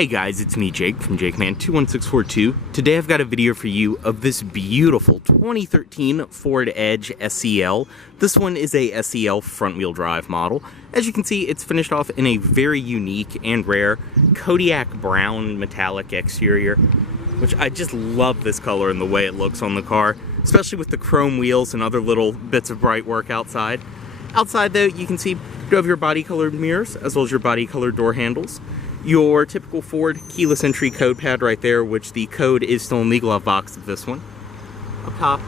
Hey guys, it's me Jake from JakeMan21642. Today I've got a video for you of this beautiful 2013 Ford Edge SEL. This one is a SEL front-wheel drive model. As you can see, it's finished off in a very unique and rare Kodiak brown metallic exterior, which I just love this color and the way it looks on the car, especially with the chrome wheels and other little bits of bright work outside. Outside though, you can see you have your body-colored mirrors as well as your body-colored door handles. Your typical Ford keyless entry code pad right there, which the code is still in the glove box of this one. Up top,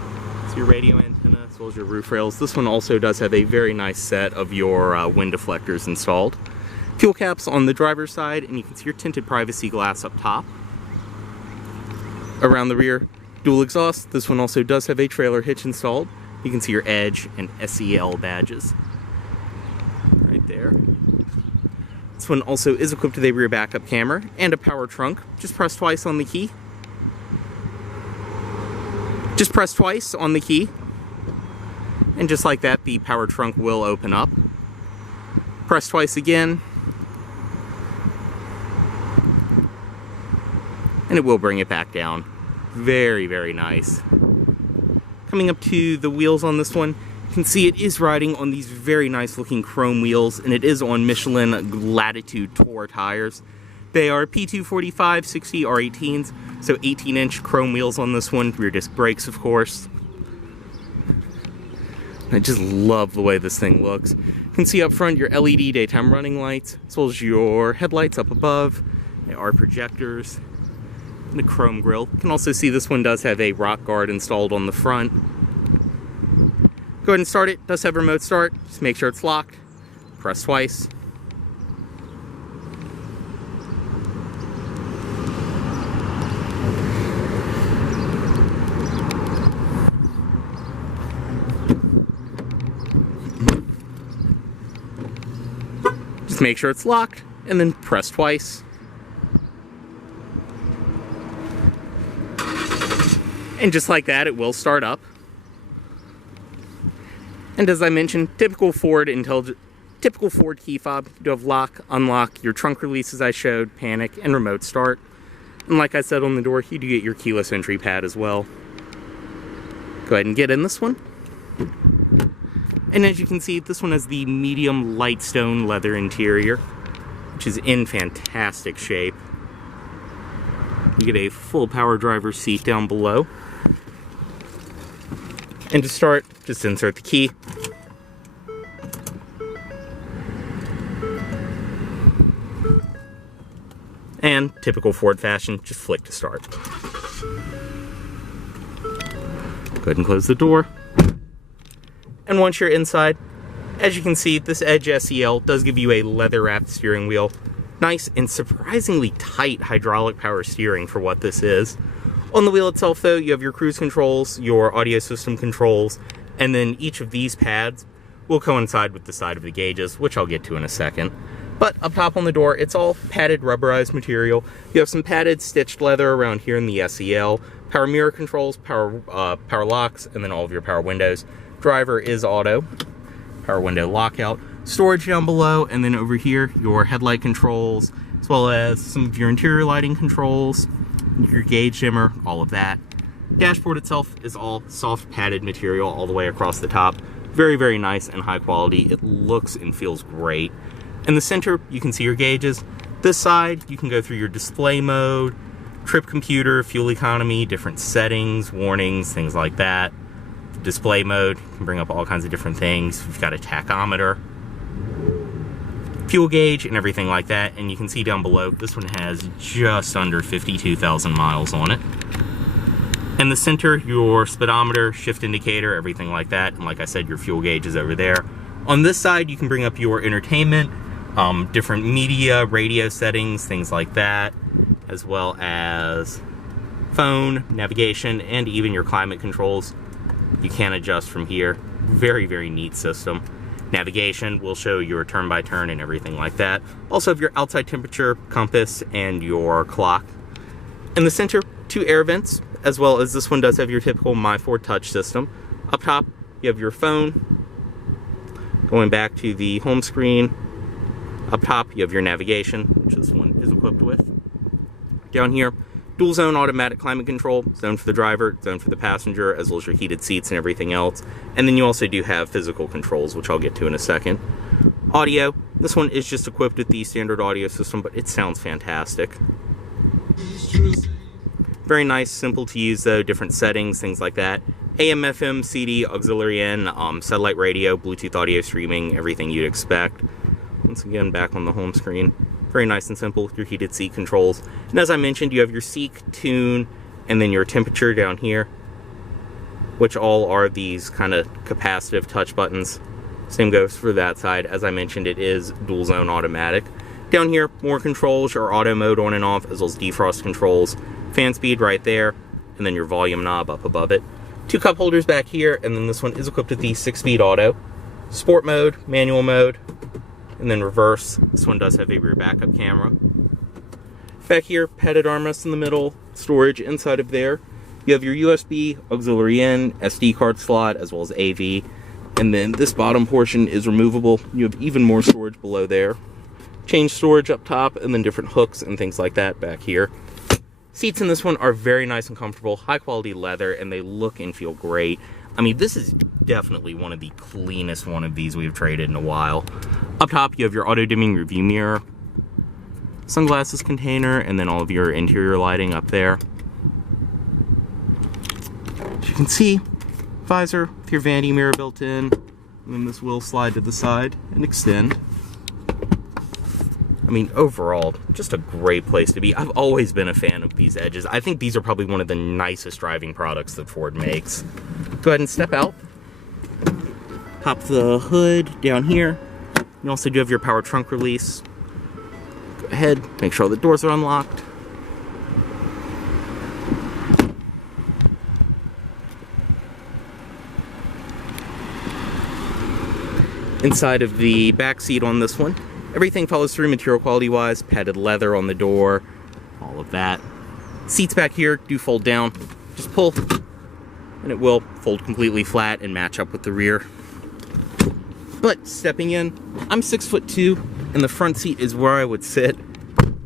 it's your radio antenna as well as your roof rails. This one also does have a very nice set of your wind deflectors installed. Fuel caps on the driver's side, and you can see your tinted privacy glass up top. Around the rear, dual exhaust. This one also does have a trailer hitch installed. You can see your Edge and SEL badges right there. This one also is equipped with a rear backup camera and a power trunk. Just press twice on the key. Just press twice on the key. And just like that, the power trunk will open up. Press twice again. And it will bring it back down. Very, very nice. Coming up to the wheels on this one, you can see it is riding on these very nice looking chrome wheels, and it is on Michelin Latitude Tour tires. They are P245 60 R18s, so 18-inch chrome wheels on this one, rear disc brakes of course. I just love the way this thing looks. You can see up front your LED daytime running lights, as well as your headlights up above. They are projectors. And a chrome grille. You can also see this one does have a rock guard installed on the front. Go ahead and start it. It does have remote start. Just make sure it's locked. Press twice. Just make sure it's locked and then press twice. And just like that, it will start up. And as I mentioned, typical Ford key fob. You do have lock, unlock, your trunk release as I showed, panic, and remote start. And like I said on the door, you do get your keyless entry pad as well. Go ahead and get in this one. And as you can see, this one has the medium light stone leather interior, which is in fantastic shape. You get a full power driver's seat down below. And to start, just insert the key. And typical Ford fashion, just flick to start. Go ahead and close the door. And once you're inside, as you can see, this Edge SEL does give you a leather-wrapped steering wheel. Nice and surprisingly tight hydraulic power steering for what this is. On the wheel itself though, you have your cruise controls, your audio system controls, and then each of these pads will coincide with the side of the gauges, which I'll get to in a second. But up top on the door, it's all padded rubberized material. You have some padded stitched leather around here in the SEL, power mirror controls, power locks, and then all of your power windows. Driver is auto, power window lockout, storage down below, and then over here, your headlight controls, as well as some of your interior lighting controls, your gauge dimmer, all of that. Dashboard itself is all soft padded material all the way across the top. Very, very nice and high quality. It looks and feels great. In the center, you can see your gauges. This side, you can go through your display mode, trip computer, fuel economy, different settings, warnings, things like that. Display mode, you can bring up all kinds of different things. We've got a tachometer, fuel gauge, and everything like that. And you can see down below, this one has just under 52,000 miles on it. In the center, your speedometer, shift indicator, everything like that. And like I said, your fuel gauge is over there. On this side, you can bring up your entertainment, different media, radio settings, things like that, as well as phone, navigation, and even your climate controls. You can adjust from here. Very, very neat system. Navigation will show your turn-by-turn and everything like that. Also have your outside temperature, compass, and your clock. In the center, 2 air vents, as well as this one does have your typical My Ford Touch system. Up top, you have your phone. Going back to the home screen, up top you have your navigation, which this one is equipped with. Down here, dual zone automatic climate control, zone for the driver, zone for the passenger, as well as your heated seats and everything else. And then you also do have physical controls, which I'll get to in a second. Audio, this one is just equipped with the standard audio system, but it sounds fantastic. Very nice, simple to use though, different settings, things like that. AM, FM, CD, auxiliary in, satellite radio, Bluetooth audio streaming, everything you'd expect. Once again, back on the home screen. Very nice and simple with your heated seat controls. And as I mentioned, you have your seek, tune, and then your temperature down here, which all are these kind of capacitive touch buttons. Same goes for that side. As I mentioned, it is dual zone automatic. Down here, more controls, your auto mode on and off, as well as defrost controls, fan speed right there, and then your volume knob up above it. 2 cup holders back here, and then this one is equipped with the 6-speed auto, sport mode, manual mode, and then reverse. This one does have a rear backup camera. Back here, padded armrest in the middle, storage inside of there. You have your USB, auxiliary in, SD card slot, as well as AV. And then this bottom portion is removable. You have even more storage below there. Change storage up top, and then different hooks and things like that back here. Seats in this one are very nice and comfortable, high quality leather, and they look and feel great. I mean, this is definitely one of the cleanest one of these we've traded in a while. Up top, you have your auto dimming review mirror, sunglasses container, and then all of your interior lighting up there. As you can see, visor with your vanity mirror built in, and then this will slide to the side and extend. I mean, overall, just a great place to be. I've always been a fan of these Edges. I think these are probably one of the nicest driving products that Ford makes. Go ahead and step out. Pop the hood down here. You also do have your power trunk release. Go ahead, make sure all the doors are unlocked. Inside of the back seat on this one, everything follows through material quality wise, padded leather on the door, all of that. Seats back here do fold down. Just pull, and it will fold completely flat and match up with the rear. But stepping in, I'm 6'2", and the front seat is where I would sit.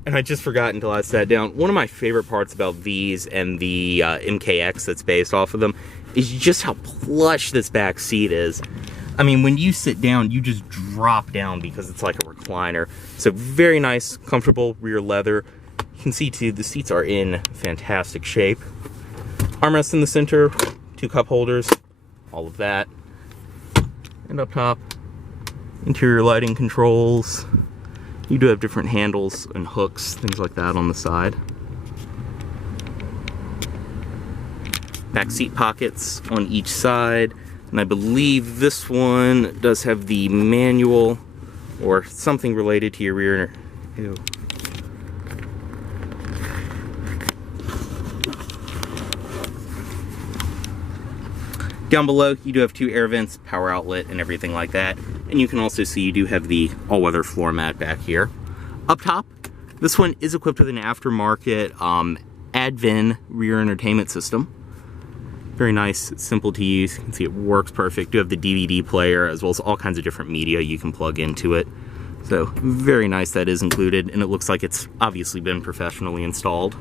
And I just forgot until I sat down. One of my favorite parts about these and the MKX that's based off of them is just how plush this back seat is. I mean, when you sit down, you just drop down because it's like a recliner. So very nice, comfortable rear leather. You can see too, the seats are in fantastic shape. Armrest in the center, 2 cup holders, all of that. And up top, interior lighting controls. You do have different handles and hooks, things like that on the side. Back seat pockets on each side. And I believe this one does have the manual or something related to your rear. Ew. Down below, you do have 2 air vents, power outlet, and everything like that. And you can also see you do have the all-weather floor mat back here. Up top, this one is equipped with an aftermarket Advin rear entertainment system. Very nice, simple to use. You can see it works perfect. You have the DVD player as well as all kinds of different media you can plug into it. So very nice that is included, and it looks like it's obviously been professionally installed.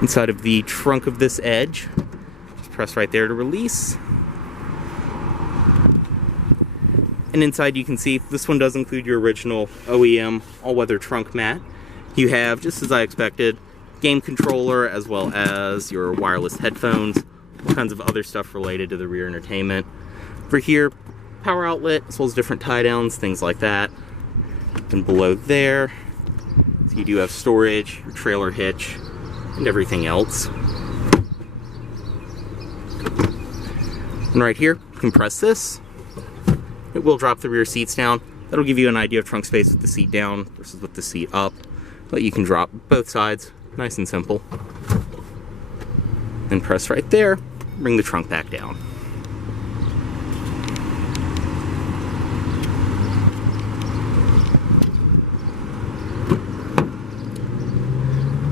Inside of the trunk of this Edge, just press right there to release. And inside you can see this one does include your original OEM all-weather trunk mat. You have, just as I expected, game controller as well as your wireless headphones, all kinds of other stuff related to the rear entertainment. For here, power outlet as well as different tie downs, things like that. And below there, so you do have storage, your trailer hitch, and everything else. And right here, you can press this. It will drop the rear seats down. That'll give you an idea of trunk space with the seat down versus with the seat up. But you can drop both sides, nice and simple. Then press right there, bring the trunk back down.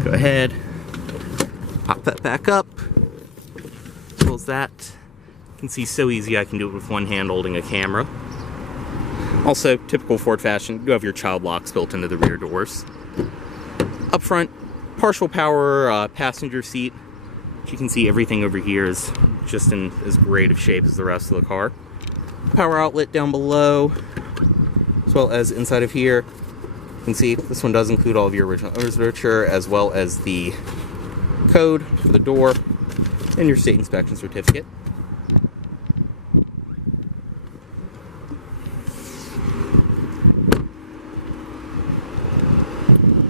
Go ahead, pop that back up, as well as that. You can see so easy I can do it with one hand holding a camera. Also, typical Ford fashion, you have your child locks built into the rear doors. Up front, partial power passenger seat. As you can see, everything over here is just in as great of shape as the rest of the car. Power outlet down below, as well as inside of here. You can see this one does include all of your original owner's literature, as well as the code for the door and your state inspection certificate.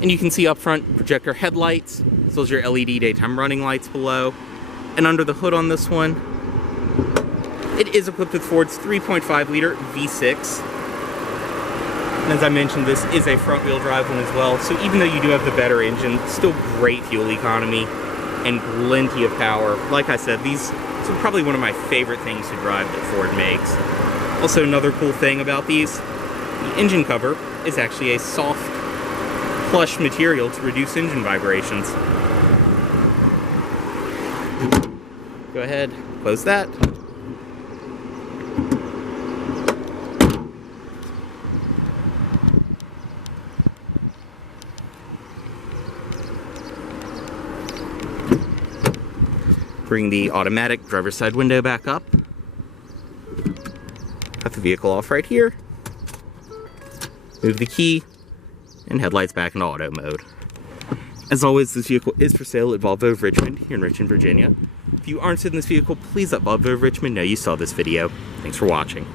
And you can see up front projector headlights, as well as your LED daytime running lights below. And under the hood on this one, it is equipped with Ford's 3.5 liter V6. And as I mentioned, this is a front wheel drive one as well. So even though you do have the better engine, still great fuel economy and plenty of power. Like I said, these are probably one of my favorite things to drive that Ford makes. Also, another cool thing about these, the engine cover is actually a soft, plush material to reduce engine vibrations. Go ahead, close that. Bring the automatic driver's side window back up. Cut the vehicle off right here. Move the key, and headlights back into auto mode. As always, this vehicle is for sale at Volvo of Richmond, here in Richmond, Virginia. If you aren't interested in this vehicle, please let Volvo of Richmond know you saw this video. Thanks for watching.